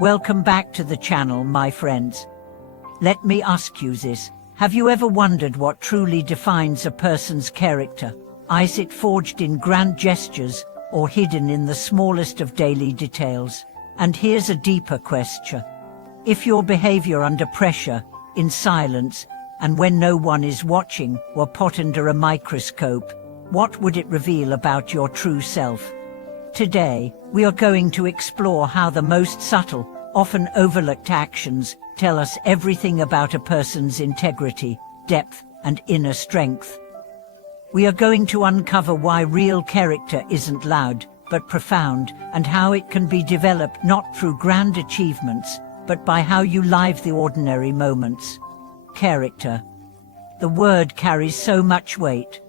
Welcome back to the channel, my friends. Let me ask you this. Have you ever wondered what truly defines a person's character? Is it forged in grand gestures or hidden in the smallest of daily details? And here's a deeper question. If your behavior under pressure, in silence, and when no one is watching, were put under a microscope, what would it reveal about your true self? Today, we are going to explore how the most subtle, often overlooked actions tell us everything about a person's integrity, depth, and inner strength. We are going to uncover why real character isn't loud, but profound, and how it can be developed not through grand achievements, but by how you live the ordinary moments. Character. The word carries so much weight.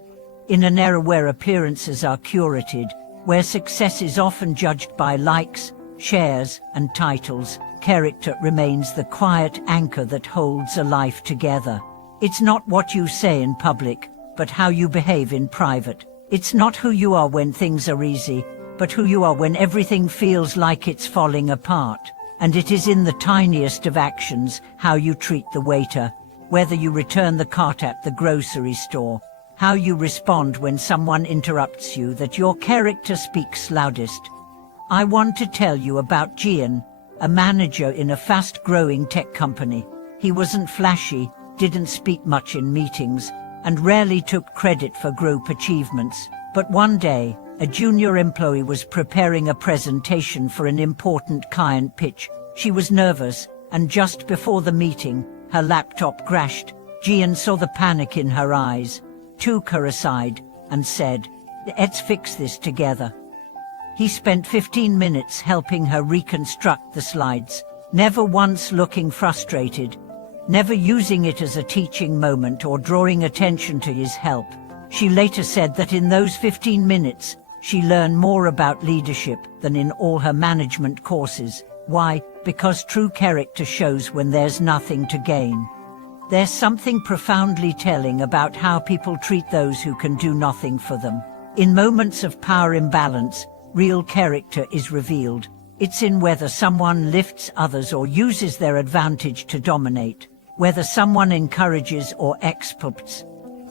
In an era where appearances are curated, where success is often judged by likes, shares, and titles, character remains the quiet anchor that holds a life together. It's not what you say in public, but how you behave in private. It's not who you are when things are easy, but who you are when everything feels like it's falling apart. And it is in the tiniest of actions, how you treat the waiter, whether you return the cart at the grocery store, how you respond when someone interrupts you, that your character speaks loudest. I want to tell you about Gian, a manager in a fast-growing tech company. He wasn't flashy, didn't speak much in meetings, and rarely took credit for group achievements. But one day, a junior employee was preparing a presentation for an important client pitch. She was nervous, and just before the meeting, her laptop crashed. Gian saw the panic in her eyes, took her aside, and said, "Let's fix this together." He spent 15 minutes helping her reconstruct the slides, never once looking frustrated, never using it as a teaching moment or drawing attention to his help. She later said that in those 15 minutes, she learned more about leadership than in all her management courses. Why? Because true character shows when there's nothing to gain. There's something profoundly telling about how people treat those who can do nothing for them. In moments of power imbalance, real character is revealed. It's in whether someone lifts others or uses their advantage to dominate, whether someone encourages or exploits.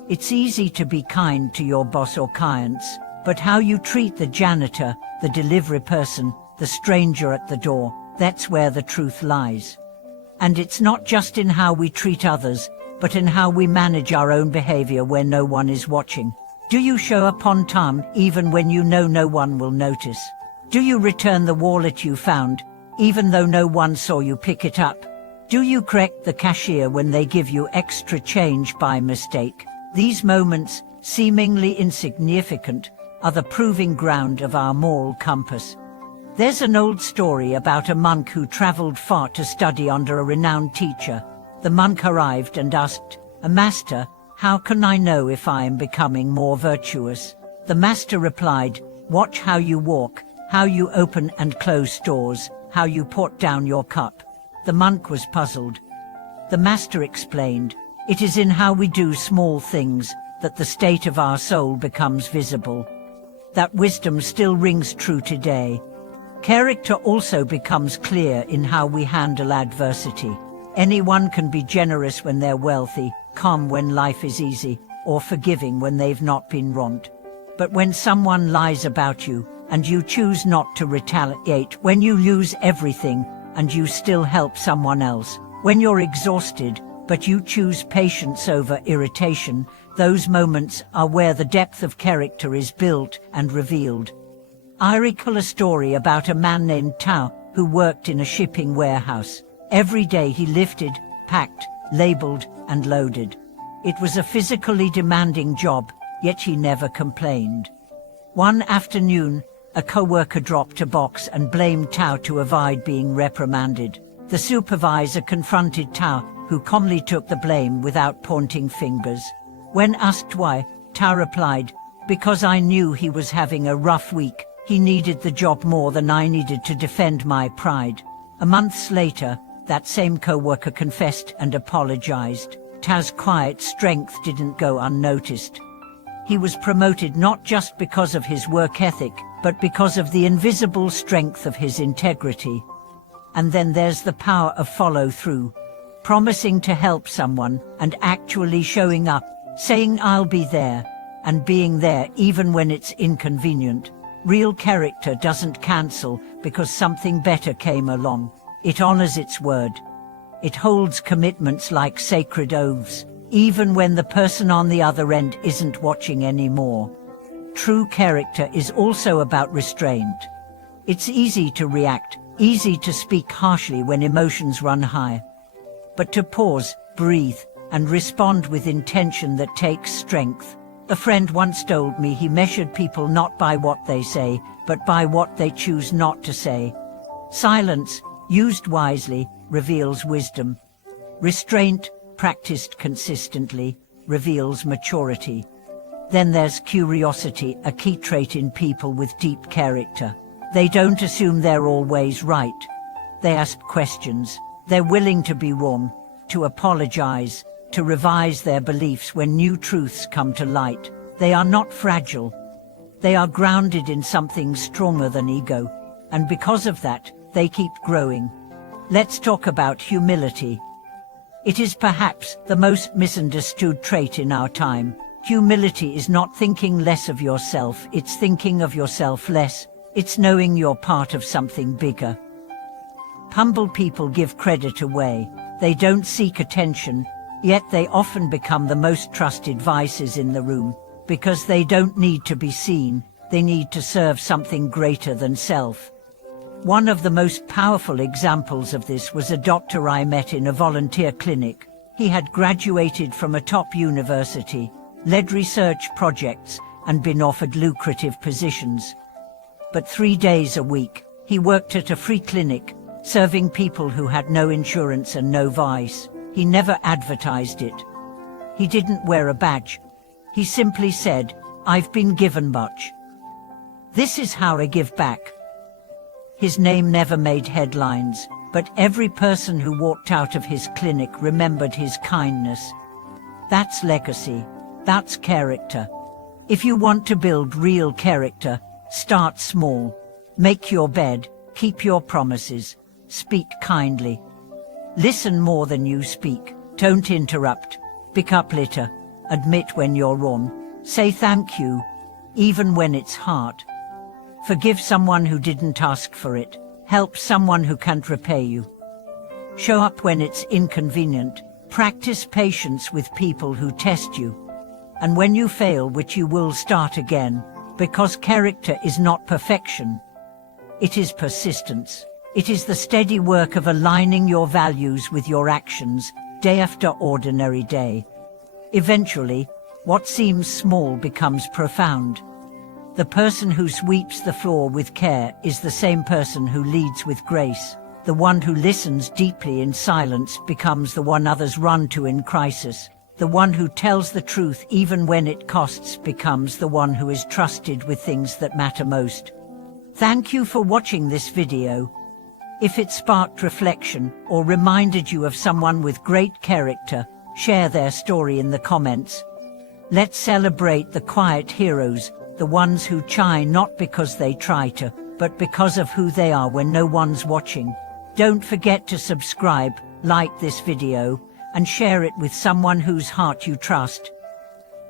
It's easy to be kind to your boss or clients, but how you treat the janitor, the delivery person, the stranger at the door, that's where the truth lies. And it's not just in how we treat others, but in how we manage our own behavior when no one is watching. Do you show up on time even when you know no one will notice? Do you return the wallet you found, even though no one saw you pick it up? Do you correct the cashier when they give you extra change by mistake? These moments, seemingly insignificant, are the proving ground of our moral compass. There's an old story about a monk who traveled far to study under a renowned teacher. The monk arrived and asked, "Master, how can I know if I am becoming more virtuous?" The master replied, "Watch how you walk, how you open and close doors, how you put down your cup." The monk was puzzled. The master explained, "It is in how we do small things that the state of our soul becomes visible." That wisdom still rings true today. Character also becomes clear in how we handle adversity. Anyone can be generous when they're wealthy, calm when life is easy, or forgiving when they've not been wronged. But when someone lies about you, and you choose not to retaliate, when you lose everything, and you still help someone else, when you're exhausted, but you choose patience over irritation, those moments are where the depth of character is built and revealed. I recall a story about a man named Tao who worked in a shipping warehouse. Every day he lifted, packed, labeled, and loaded. It was a physically demanding job, yet he never complained. One afternoon, a co-worker dropped a box and blamed Tao to avoid being reprimanded. The supervisor confronted Tao, who calmly took the blame without pointing fingers. When asked why, Tao replied, "Because I knew he was having a rough week. He needed the job more than I needed to defend my pride." A month later, that same co-worker confessed and apologized. Tao's quiet strength didn't go unnoticed. He was promoted not just because of his work ethic, but because of the invisible strength of his integrity. And then there's the power of follow-through. Promising to help someone and actually showing up, saying I'll be there, and being there even when it's inconvenient. Real character doesn't cancel because something better came along. It honors its word. It holds commitments like sacred oaths, even when the person on the other end isn't watching anymore. True character is also about restraint. It's easy to react, easy to speak harshly when emotions run high. But to pause, breathe, and respond with intention that takes strength. A friend once told me he measured people not by what they say, but by what they choose not to say. Silence, used wisely, reveals wisdom. Restraint, practiced consistently, reveals maturity. Then there's curiosity, a key trait in people with deep character. They don't assume they're always right. They ask questions. They're willing to be wrong, to apologize, to revise their beliefs when new truths come to light. They are not fragile. They are grounded in something stronger than ego, and because of that, they keep growing. Let's talk about humility. It is perhaps the most misunderstood trait in our time. Humility is not thinking less of yourself, it's thinking of yourself less. It's knowing you're part of something bigger. Humble people give credit away. They don't seek attention, yet they often become the most trusted voices in the room, because they don't need to be seen, they need to serve something greater than self. One of the most powerful examples of this was a doctor I met in a volunteer clinic. He had graduated from a top university, led research projects, and been offered lucrative positions. But 3 days a week, he worked at a free clinic, serving people who had no insurance and no voice. He never advertised it. He didn't wear a badge. He simply said, "I've been given much. This is how I give back." His name never made headlines, but every person who walked out of his clinic remembered his kindness. That's legacy. That's character. If you want to build real character, start small. Make your bed, keep your promises, speak kindly. Listen more than you speak, don't interrupt, pick up litter, admit when you're wrong, say thank you, even when it's hard. Forgive someone who didn't ask for it, help someone who can't repay you. Show up when it's inconvenient, practice patience with people who test you. And when you fail, which you will, start again, because character is not perfection. It is persistence. It is the steady work of aligning your values with your actions, day after ordinary day. Eventually, what seems small becomes profound. The person who sweeps the floor with care is the same person who leads with grace. The one who listens deeply in silence becomes the one others run to in crisis. The one who tells the truth even when it costs becomes the one who is trusted with things that matter most. Thank you for watching this video. If it sparked reflection or reminded you of someone with great character, share their story in the comments. Let's celebrate the quiet heroes, the ones who shine not because they try to, but because of who they are when no one's watching. Don't forget to subscribe, like this video, and share it with someone whose heart you trust.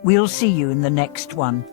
We'll see you in the next one.